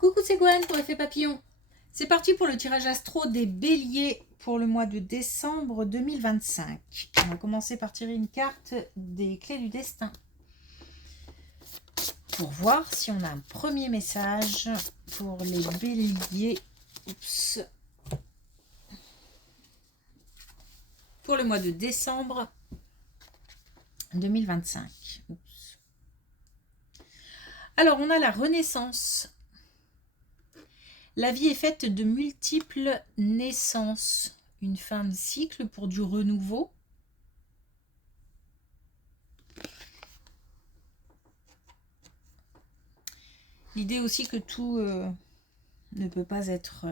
Coucou, c'est Gwen pour Effet Papillon. C'est parti pour le tirage astro des béliers pour le mois de décembre 2025. On va commencer par tirer une carte des clés du destin pour voir si on a un premier message pour les béliers. Oups. Pour le mois de décembre 2025. Oups. Alors, on a la renaissance. La vie est faite de multiples naissances. Une fin de cycle pour du renouveau. L'idée aussi que tout ne peut pas être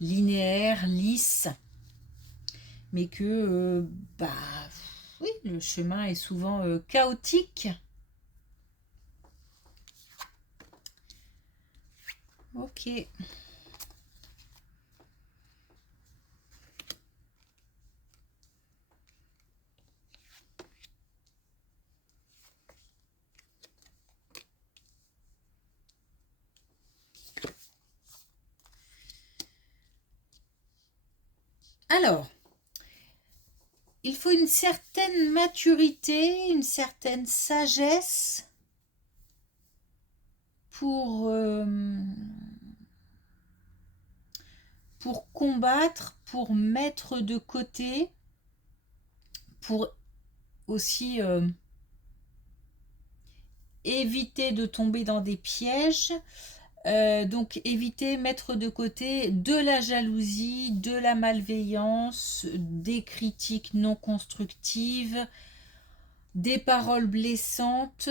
linéaire, lisse, mais que oui, le chemin est souvent chaotique. Ok. Alors, il faut une certaine maturité, une certaine sagesse pour combattre, pour mettre de côté, pour aussi éviter de tomber dans des pièges. Donc éviter, mettre de côté de la jalousie, de la malveillance, des critiques non constructives, des paroles blessantes.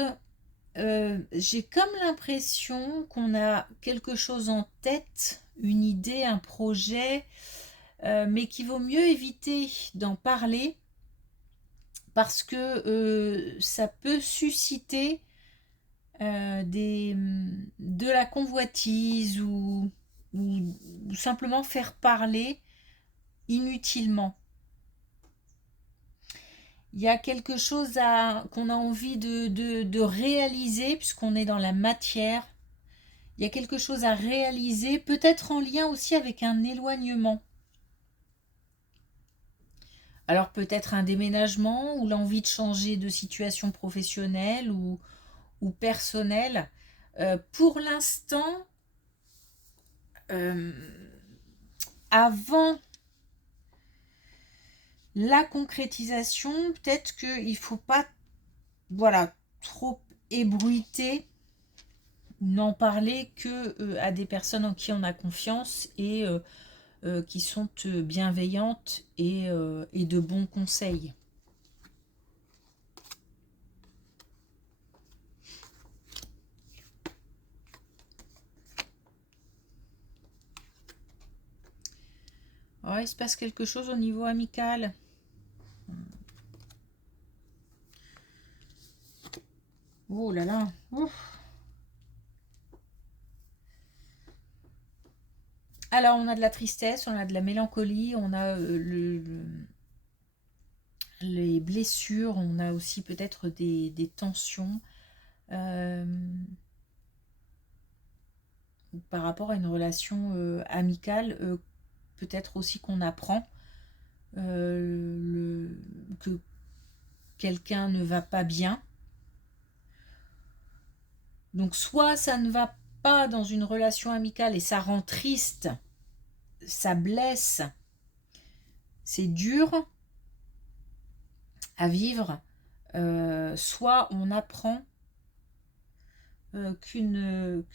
J'ai comme l'impression qu'on a quelque chose en tête, une idée, un projet, mais qu'il vaut mieux éviter d'en parler parce que ça peut susciter de la convoitise ou simplement faire parler inutilement. Il y a quelque chose qu'on a envie de réaliser puisqu'on est dans la matière. Il y a quelque chose à réaliser, peut-être en lien aussi avec un éloignement. Alors peut-être un déménagement ou l'envie de changer de situation professionnelle ou personnelle. Pour l'instant, avant la concrétisation, peut-être qu'il ne faut pas trop ébruiter ou n'en parler que à des personnes en qui on a confiance et qui sont bienveillantes et de bons conseils. Oh, il se passe quelque chose au niveau amical. Oh là là. Ouf. Alors, on a de la tristesse, on a de la mélancolie, on a les blessures, on a aussi peut-être des tensions par rapport à une relation amicale. Peut-être aussi qu'on apprend que quelqu'un ne va pas bien. Donc soit ça ne va pas dans une relation amicale et ça rend triste, ça blesse, c'est dur à vivre, soit on apprend qu'une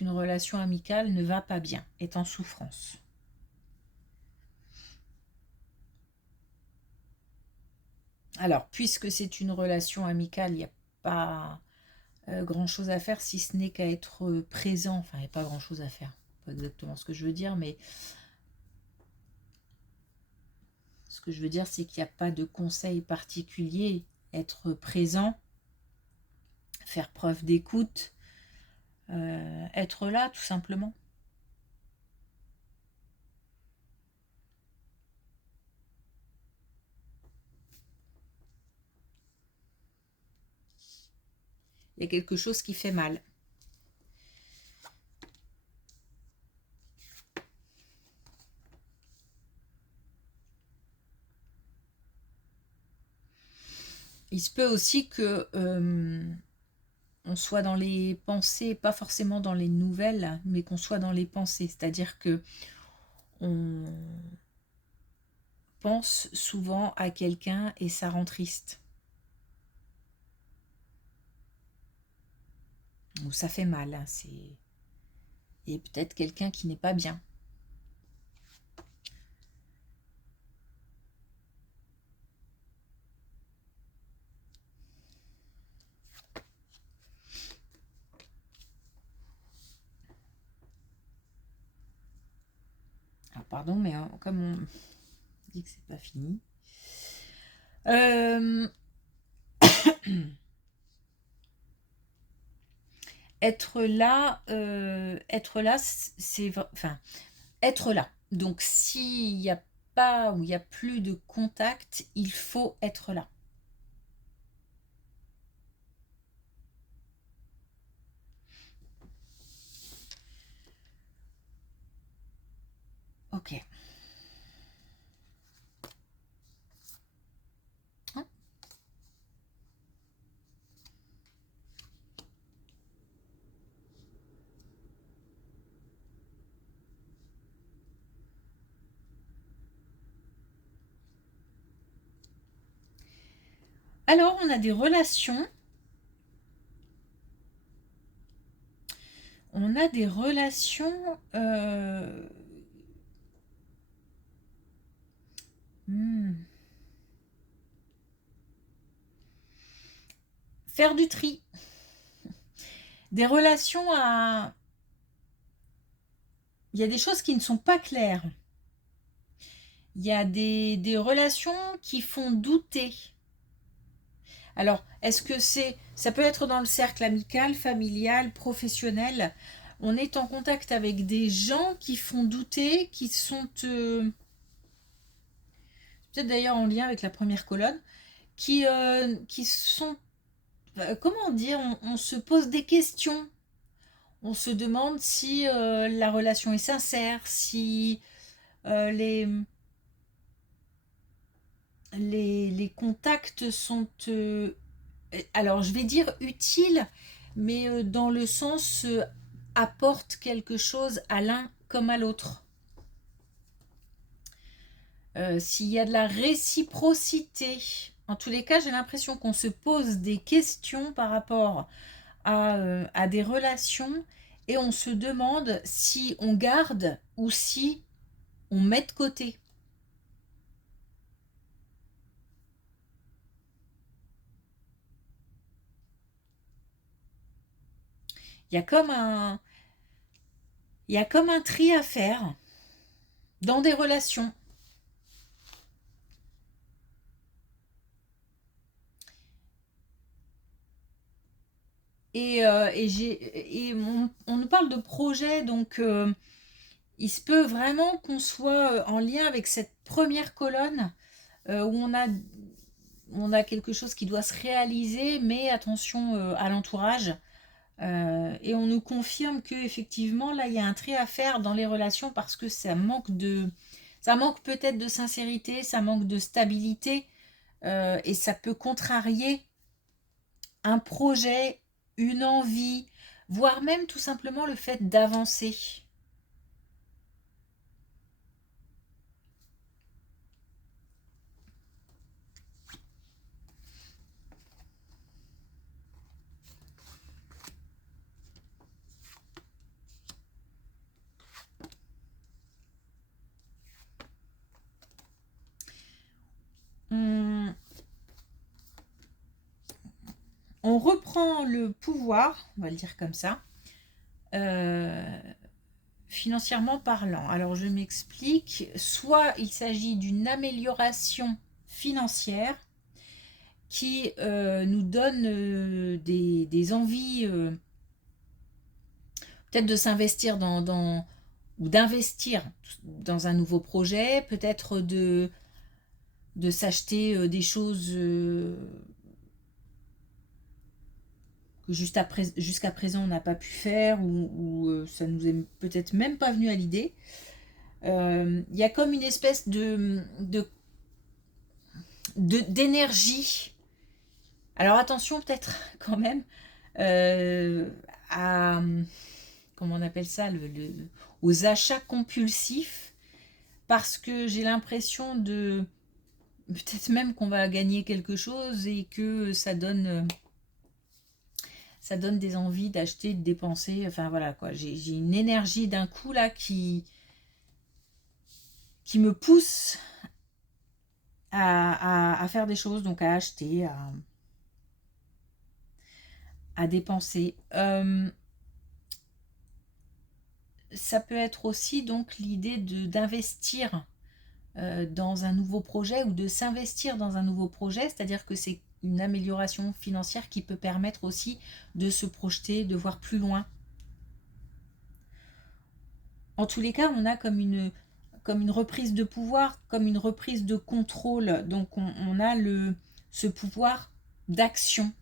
relation amicale ne va pas bien, est en souffrance. Alors, puisque c'est une relation amicale, il n'y a pas grand chose à faire si ce n'est qu'à être présent. Enfin, il n'y a pas grand chose à faire, pas exactement ce que je veux dire, mais ce que je veux dire, c'est qu'il n'y a pas de conseil particulier. Être présent, faire preuve d'écoute, être là tout simplement. Il y a quelque chose qui fait mal. il se peut aussi que on soit dans les pensées, pas forcément dans les nouvelles, mais qu'on soit dans les pensées. C'est-à-dire que on pense souvent à quelqu'un et ça rend triste. Ou ça fait mal. Hein, et peut-être quelqu'un qui n'est pas bien. Alors pardon, mais comme on dit que c'est pas fini. Être là, c'est... Enfin, être là. Donc s'il n'y a pas ou il n'y a plus de contact, il faut être là. Ok. Hein. Alors, on a des relations. On a des relations... Faire du tri. Des relations à... Il y a des choses qui ne sont pas claires. Il y a des relations qui font douter. Alors, est-ce que ça peut être dans le cercle amical, familial, professionnel? On est en contact avec des gens qui font douter, qui sont... peut-être d'ailleurs en lien avec la première colonne, qui sont... comment dire? On se pose des questions. On se demande si la relation est sincère, si les contacts sont, alors je vais dire utiles, mais dans le sens apporte quelque chose à l'un comme à l'autre. S'il y a de la réciprocité, en tous les cas, j'ai l'impression qu'on se pose des questions par rapport à des relations et on se demande si on garde ou si on met de côté. Il y a comme un, il y a comme un tri à faire dans des relations. Et on nous parle de projet, donc il se peut vraiment qu'on soit en lien avec cette première colonne où on a quelque chose qui doit se réaliser, mais attention à l'entourage. Et on nous confirme que effectivement là il y a un tri à faire dans les relations parce que ça manque peut-être de sincérité, ça manque de stabilité et ça peut contrarier un projet, une envie, voire même tout simplement le fait d'avancer. On reprend le pouvoir, on va le dire comme ça, financièrement parlant. Alors je m'explique, soit il s'agit d'une amélioration financière qui nous donne des envies peut-être de s'investir ou d'investir dans un nouveau projet, peut-être de s'acheter des choses que jusqu'à présent on n'a pas pu faire ou ça nous est peut-être même pas venu à l'idée. Il y a comme une espèce d'énergie Alors attention peut-être quand même à, comment on appelle ça, aux achats compulsifs, parce que j'ai l'impression de, peut-être même qu'on va gagner quelque chose et que ça donne des envies d'acheter, de dépenser, enfin voilà quoi, j'ai une énergie d'un coup là qui me pousse à faire des choses, donc à acheter, à dépenser. Ça peut être aussi donc l'idée d'investir dans un nouveau projet ou de s'investir dans un nouveau projet, c'est-à-dire que c'est une amélioration financière qui peut permettre aussi de se projeter, de voir plus loin. En tous les cas, on a comme une reprise de pouvoir, comme une reprise de contrôle. Donc on a ce pouvoir d'action.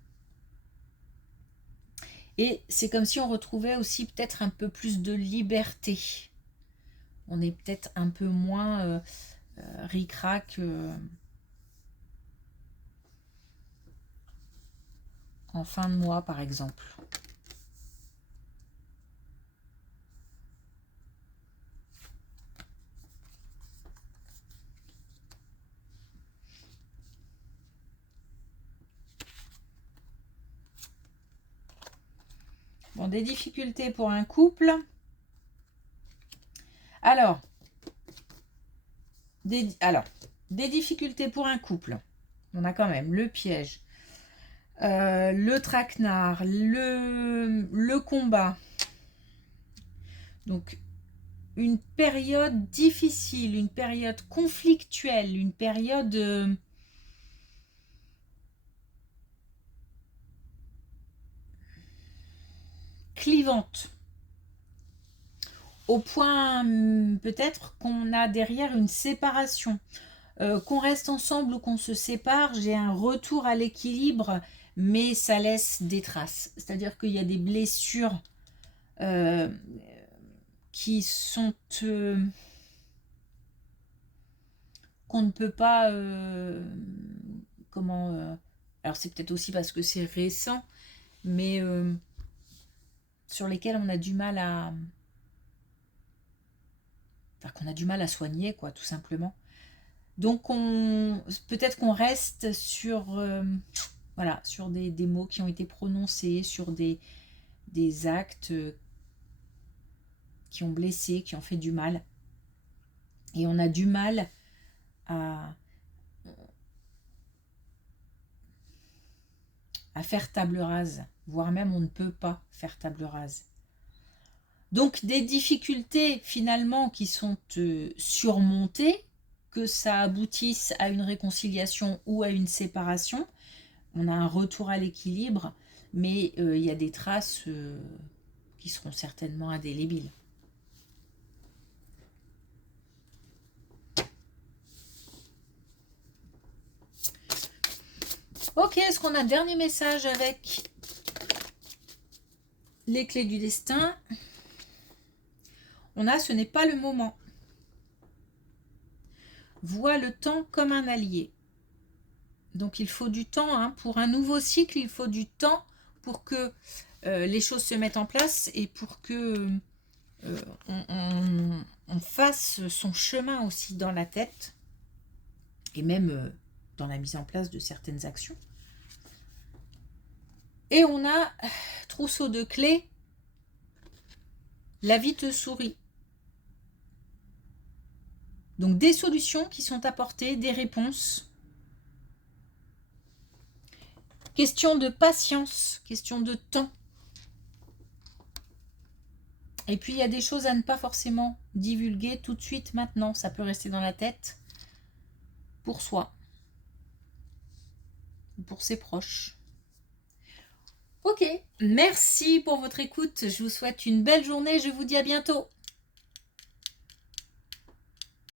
Et c'est comme si on retrouvait aussi peut-être un peu plus de liberté. On est peut-être un peu moins ric-rac en fin de mois, par exemple. Bon, des difficultés pour un couple. Alors, des difficultés pour un couple. On a quand même le piège, le traquenard, le combat. Donc, une période difficile, une période conflictuelle, une période clivante. Au point peut-être qu'on a derrière une séparation. Qu'on reste ensemble ou qu'on se sépare, j'ai un retour à l'équilibre, mais ça laisse des traces. C'est-à-dire qu'il y a des blessures qui sont qu'on ne peut pas alors c'est peut-être aussi parce que c'est récent, mais sur lesquelles on a du mal à qu'on a du mal à soigner, quoi, tout simplement. Donc peut-être qu'on reste sur voilà, sur des mots qui ont été prononcés, sur des actes qui ont blessé, qui ont fait du mal. Et on a du mal à faire table rase, voire même on ne peut pas faire table rase. Donc des difficultés finalement qui sont surmontées, que ça aboutisse à une réconciliation ou à une séparation. On a un retour à l'équilibre, mais il y a des traces qui seront certainement indélébiles. Ok, est-ce qu'on a un dernier message avec les clés du destin? On a « ce n'est pas le moment ». Vois le temps comme un allié. Donc il faut du temps, hein. Pour un nouveau cycle, il faut du temps pour que les choses se mettent en place et pour que on fasse son chemin aussi dans la tête et même dans la mise en place de certaines actions. Et on a trousseau de clés, la vie te sourit. Donc des solutions qui sont apportées, des réponses. Question de patience, question de temps. Et puis il y a des choses à ne pas forcément divulguer tout de suite maintenant. Ça peut rester dans la tête pour soi, pour ses proches. Ok, merci pour votre écoute. Je vous souhaite une belle journée. Je vous dis à bientôt.